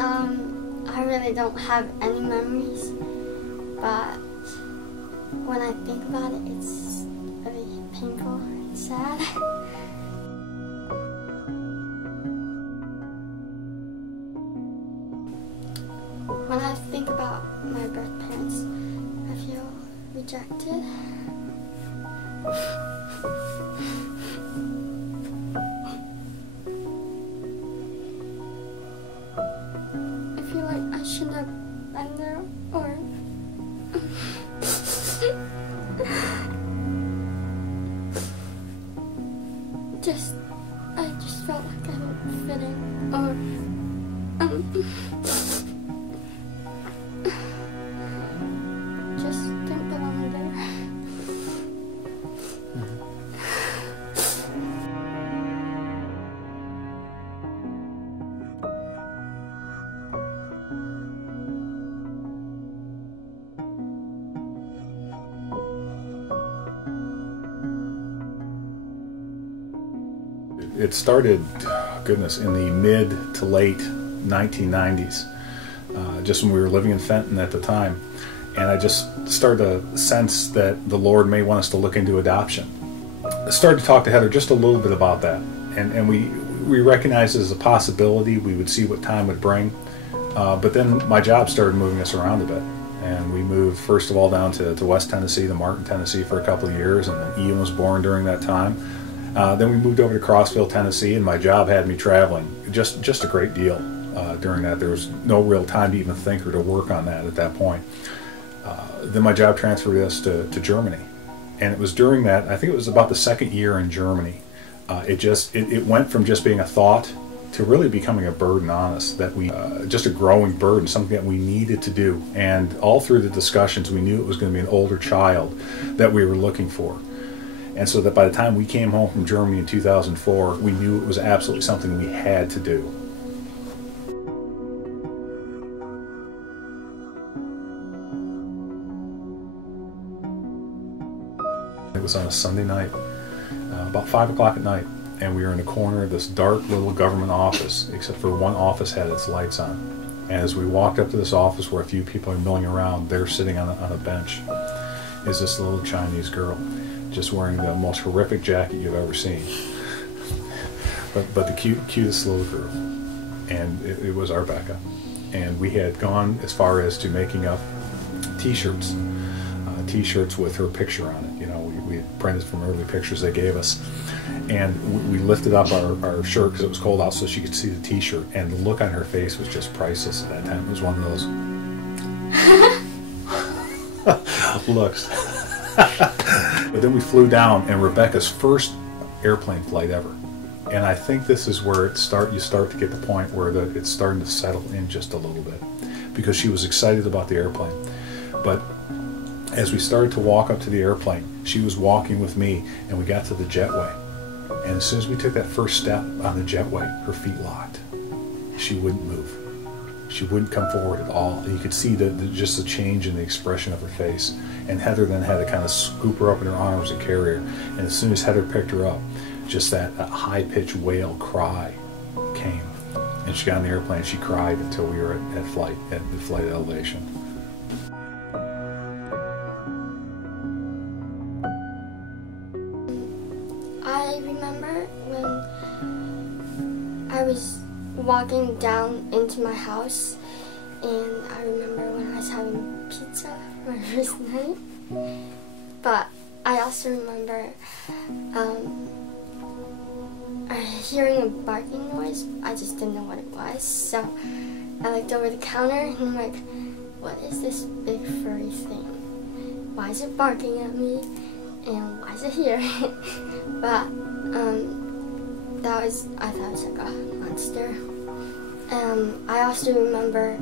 I really don't have any memories, but when I think about it, it's really painful and sad. When I think about my birth parents, I feel rejected. I feel like I shouldn't have been there, or I just felt like I didn't fit in, or just didn't belong there. It started, goodness, in the mid to late 1990s, just when we were living in Fenton at the time. And I just started to sense that the Lord may want us to look into adoption. I started to talk to Heather just a little bit about that. And we recognized it as a possibility. We would see what time would bring. But then my job started moving us around a bit. And we moved, first of all, down to West Tennessee, to Martin, Tennessee for a couple of years. And then Ian was born during that time. Then we moved over to Crossville, Tennessee, and my job had me traveling just a great deal during that. There was no real time to even think or to work on that at that point. Then my job transferred us to Germany, and it was during that, I think it was about the second year in Germany, it went from just being a thought to really becoming a burden on us, that just a growing burden, something that we needed to do. And all through the discussions, we knew it was going to be an older child that we were looking for. And so that by the time we came home from Germany in 2004, we knew it was absolutely something we had to do. It was on a Sunday night, about 5 o'clock at night, and we were in the corner of this dark little government office, except for one office had its lights on. And as we walked up to this office where a few people are milling around, they're sitting on a bench, is this little Chinese girl, just wearing the most horrific jacket you've ever seen, but the cutest little girl. And it was our Rebekah. And we had gone as far as to making up t-shirts with her picture on it. You know, we had printed from early pictures they gave us, and we lifted up our shirt because it was cold out so she could see the t-shirt, and the look on her face was just priceless at that time. It was one of those looks. But then we flew down, and Rebekah's first airplane flight ever. And I think this is where you start to get the point where it's starting to settle in just a little bit, because she was excited about the airplane. But as we started to walk up to the airplane, she was walking with me, and we got to the jetway. And as soon as we took that first step on the jetway, her feet locked. She wouldn't move. She wouldn't come forward at all. And you could see just the change in the expression of her face. And Heather then had to kind of scoop her up in her arms and carry her. And as soon as Heather picked her up, just that high-pitched wail cry came. And she got on the airplane. She cried until we were at flight elevation. I remember when I was walking down into my house, and I remember when I was having pizza for my first night. But I also remember hearing a barking noise. I just didn't know what it was, so I looked over the counter and I'm like, what is this big furry thing? Why is it barking at me? And why is it here? But I thought it was like a monster. I also remember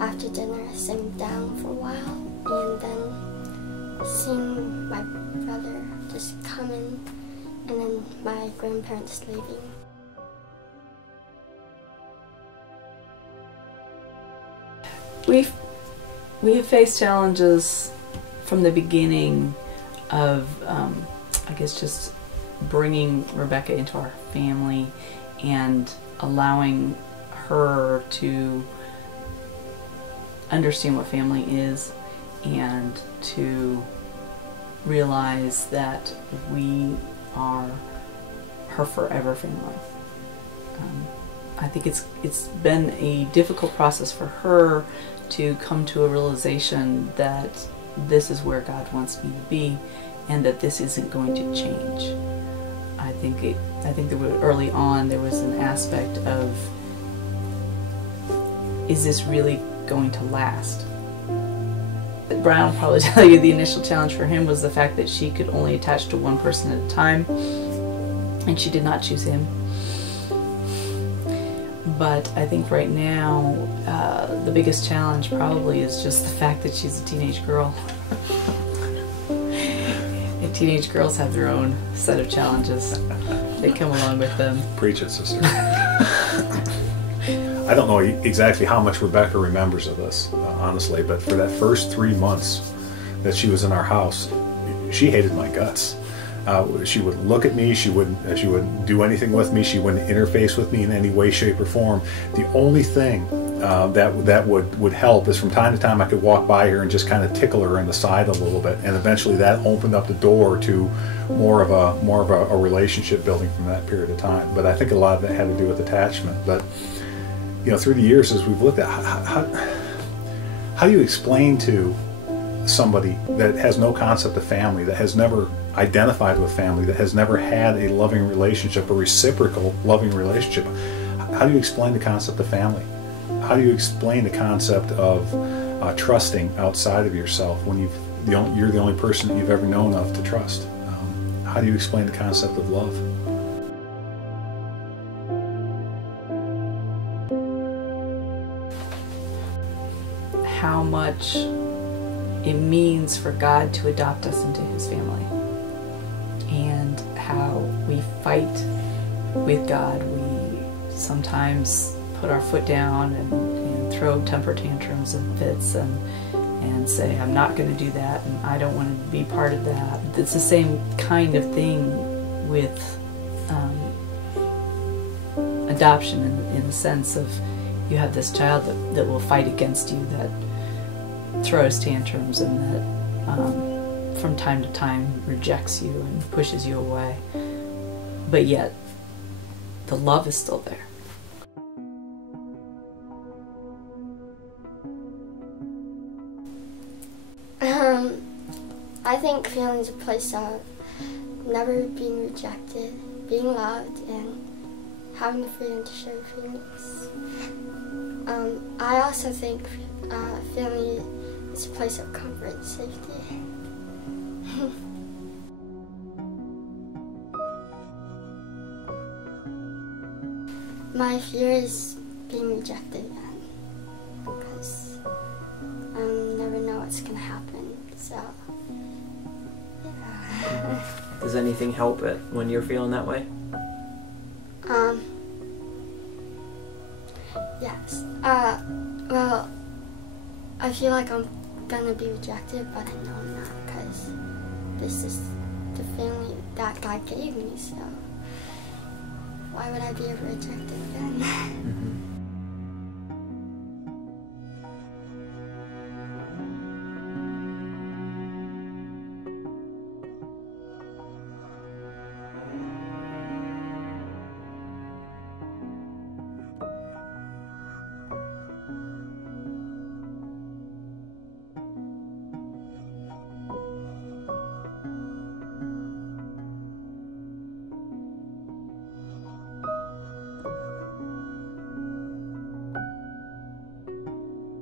after dinner sitting down for a while and then seeing my brother just coming and then my grandparents leaving. We have faced challenges from the beginning of, I guess, just bringing Rebekah into our family and allowing her to understand what family is and to realize that we are her forever family. I think it's been a difficult process for her to come to a realization that this is where God wants me to be, and that this isn't going to change. I think there was, early on, there was an aspect of, is this really going to last? Bryan will probably tell you the initial challenge for him was the fact that she could only attach to one person at a time, and she did not choose him. But I think right now, the biggest challenge probably is just the fact that she's a teenage girl. And teenage girls have their own set of challenges that come along with them. Preach it, sister. I don't know exactly how much Rebekah remembers of this, honestly, but for that first 3 months that she was in our house, she hated my guts. She would look at me, she wouldn't do anything with me, she wouldn't interface with me in any way, shape, or form. The only thing that would help is from time to time I could walk by her and just kind of tickle her in the side a little bit, and eventually that opened up the door to more of a relationship building from that period of time. But I think a lot of it had to do with attachment. But you know, through the years, as we've looked at how do you explain to somebody that has no concept of family, that has never identified with family, that has never had a loving relationship, a reciprocal loving relationship, how do you explain the concept of family? How do you explain the concept of trusting outside of yourself when you're the only person that you've ever known of to trust? How do you explain the concept of love? How much it means for God to adopt us into His family, and how we fight with God. We sometimes put our foot down and throw temper tantrums and fits and say, I'm not going to do that, and I don't want to be part of that. It's the same kind of thing with adoption in the sense of you have this child that will fight against you, that throws tantrums, and that from time to time rejects you and pushes you away, but yet the love is still there. I think family is a place of never being rejected, being loved, and having the freedom to share your feelings. I also think family is a place of comfort and safety. My fear is being rejected again, because I never know what's going to happen, so yeah. Does anything help it when you're feeling that way? Yes. Well, I feel like I'm gonna be rejected, but I know I'm not, because this is the family that God gave me, so why would I be rejected again?